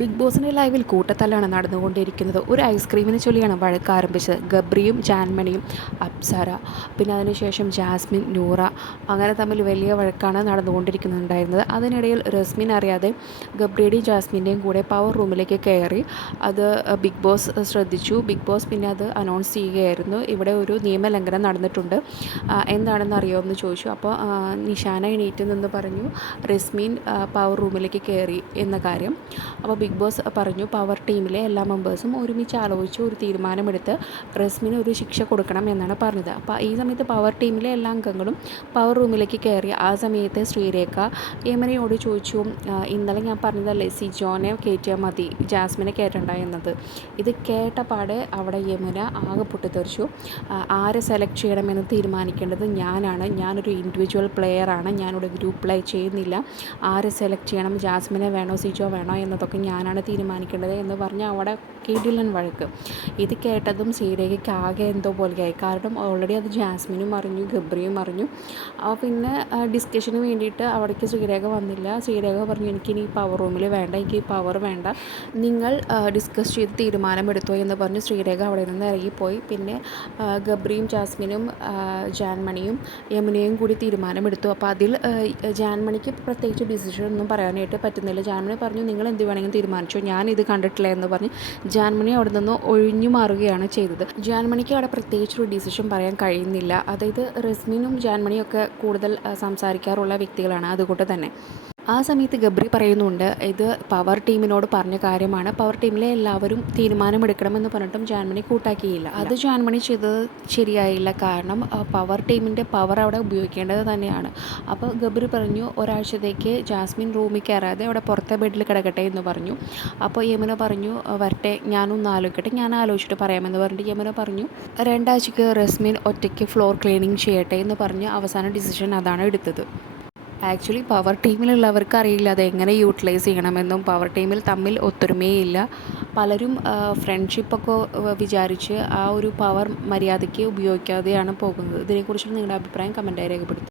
Big ബോസിന്റെ ലൈവിൽ കൂട്ടത്തല്ലാണ് നടന്നുകൊണ്ടിരിക്കുന്നത്. ഒരു ഐസ്ക്രീമിനെ ചൊല്ലിയാണ് വഴക്ക് ആരംഭിച്ചത്. ഗബ്രിയും ജാൻമണിയും അപ്സര പിന്നെ അതിനുശേഷം ജാസ്മിൻ നൂറ അങ്ങനെ തമ്മിൽ വലിയ വഴക്കാണ് നടന്നുകൊണ്ടിരിക്കുന്നുണ്ടായിരുന്നത്. അതിനിടയിൽ റസ്മിൻ അറിയാതെ ഗബ്രിയുടെയും ജാസ്മിന്റെയും കൂടെ പവർ റൂമിലേക്ക് കയറി അത് ബിഗ് ബോസ് ശ്രദ്ധിച്ചു. ബിഗ് ബോസ് പിന്നെ അത് അനൗൺസ് ചെയ്യുകയായിരുന്നു. ഇവിടെ ഒരു നിയമലംഘനം നടന്നിട്ടുണ്ട്. എന്താണെന്ന് അറിയാമെന്ന് ചോദിച്ചു. അപ്പോൾ നിഷാന എണീറ്റ് നിന്ന് പറഞ്ഞു റസ്മിൻ പവർ റൂമിലേക്ക് കയറി എന്ന കാര്യം. അപ്പോൾ ബിഗ് ബോസ് പറഞ്ഞു പവർ ടീമിലെ എല്ലാ മെമ്പേഴ്സും ഒരുമിച്ച് ആലോചിച്ച് ഒരു തീരുമാനമെടുത്ത് റസ്മിന് ഒരു ശിക്ഷ കൊടുക്കണം എന്നാണ് പറഞ്ഞത്. അപ്പോൾ ഈ സമയത്ത് പവർ ടീമിലെ എല്ലാ അംഗങ്ങളും പവർ റൂമിലേക്ക് കയറി ആ സമയത്ത് ശ്രീരേഖ യമനയോട് ചോദിച്ചു ഇന്നലെ ഞാൻ പറഞ്ഞതല്ലേ സിജോനെ കയറ്റിയാൽ മതി ജാസ്മിനെ കയറ്റണ്ട എന്നത്. ഇത് കേട്ട പാടെ അവിടെ യമുന ആകെ പൊട്ടിത്തെറിച്ചു. ആരെ സെലക്ട് ചെയ്യണമെന്ന് തീരുമാനിക്കേണ്ടത് ഞാനാണ്. ഞാനൊരു ഇൻഡിവിജ്വൽ പ്ലെയറാണ് ഞാനിവിടെ ഗ്രൂപ്പ് പ്ലേ ചെയ്യുന്നില്ല. ആരെ സെലക്ട് ചെയ്യണം? ജാസ്മിനെ വേണോ സിജോ വേണോ എന്നതൊക്കെ ഞാനാണ് തീരുമാനിക്കേണ്ടത് എന്ന് പറഞ്ഞ് അവിടെ കിടിലൻ വഴക്ക്. ഇത് കേട്ടതും സീരയ്ക്ക് ആകെ എന്തോ പോലെയായി. കാരണം ഓൾറെഡി അത് ജാസ്മിനും അറിഞ്ഞു ഗബ്രിയും അറിഞ്ഞു. പിന്നെ ഡിസ്കഷന് വേണ്ടിയിട്ട് അവിടേക്ക് ശ്രീരേഖ വന്നില്ല. ശ്രീരേഖ പറഞ്ഞു എനിക്കിനി പവർ റൂമിൽ വേണ്ട എനിക്ക് പവർ വേണ്ട. നിങ്ങൾ ഡിസ്കസ് ചെയ്ത് തീരുമാനമെടുത്തോ എന്ന് പറഞ്ഞ് ശ്രീരേഖ അവിടെ നിന്ന് ഇറങ്ങിപ്പോയി. പിന്നെ ഗബ്രിയും ജാസ്മിനും ജാൻമണിയും യമുനയും കൂടി തീരുമാനമെടുത്തു. അപ്പോൾ അതിൽ ജാൻമണിക്ക് പ്രത്യേകിച്ച് ഡിസിഷൻ ഒന്നും പറയാനായിട്ട് പറ്റുന്നില്ല. ജാൻമണി പറഞ്ഞു നിങ്ങൾ എന്ത് വേണമെങ്കിലും തീരുമാനിച്ചു. ഞാൻ ഇത് കണ്ടിട്ടില്ല എന്ന് പറഞ്ഞ് ജാൻമണി അവിടെ നിന്ന് ഒഴിഞ്ഞു മാറുകയാണ് ചെയ്തത്. ജാൻമണിക്ക് അവിടെ പ്രത്യേകിച്ചൊരു ഡിസിഷൻ പറയാൻ കഴിയുന്നില്ല. അതായത് റസ്മിനും ജാൻമണിയും ഒക്കെ കൂടുതൽ സംസാരിക്കാറുള്ള വ്യക്തികളാണ് അതുകൊണ്ട് തന്നെ. ആ സമയത്ത് ഗബ്രി പറയുന്നുണ്ട് ഇത് പവർ ടീമിനോട് പറഞ്ഞ കാര്യമാണ്. പവർ ടീമിലെ എല്ലാവരും തീരുമാനമെടുക്കണമെന്ന് പറഞ്ഞിട്ടും ജാൻമണി കൂട്ടാക്കിയില്ല. അത് ജാൻമണി ചെയ്തത് ശരിയായില്ല. കാരണം പവർ ടീമിന്റെ പവർ അവിടെ ഉപയോഗിക്കേണ്ടത് തന്നെയാണ്. അപ്പോൾ ഗബ്രി പറഞ്ഞു ഒരാഴ്ചത്തേക്ക് ജാസ്മിൻ റൂമിൽ കയറാതെ അവിടെ പുറത്തെ ബെഡിൽ കിടക്കട്ടെ എന്ന് പറഞ്ഞു. അപ്പോൾ യമുന പറഞ്ഞു വരട്ടെ ഞാനൊന്ന് ആലോചിക്കട്ടെ. ഞാൻ ആലോചിച്ചിട്ട് പറയാമെന്ന് പറഞ്ഞിട്ട് യമുന പറഞ്ഞു രണ്ടാഴ്ചക്ക് റസ്മിൻ ഒറ്റയ്ക്ക് ഫ്ലോർ ക്ലീനിങ് ചെയ്യട്ടെ എന്ന് പറഞ്ഞ് അവസാന ഡിസിഷൻ അതാണ് എടുത്തത്. ആക്ച്വലി പവർ ടീമിലുള്ളവർക്ക് അറിയില്ല അത് എങ്ങനെ യൂട്ടിലൈസ് ചെയ്യണമെന്നും പവർ ടീമിൽ തമ്മിൽ ഒത്തൊരുമയില്ല. പലരും ഫ്രണ്ട്ഷിപ്പൊക്കെ വിചാരിച്ച് ആ ഒരു പവർ മര്യാദയ്ക്ക് ഉപയോഗിക്കാതെയാണ് പോകുന്നത്. ഇതിനെക്കുറിച്ച് നിങ്ങളുടെ അഭിപ്രായം കമന്റായി രേഖപ്പെടുത്തും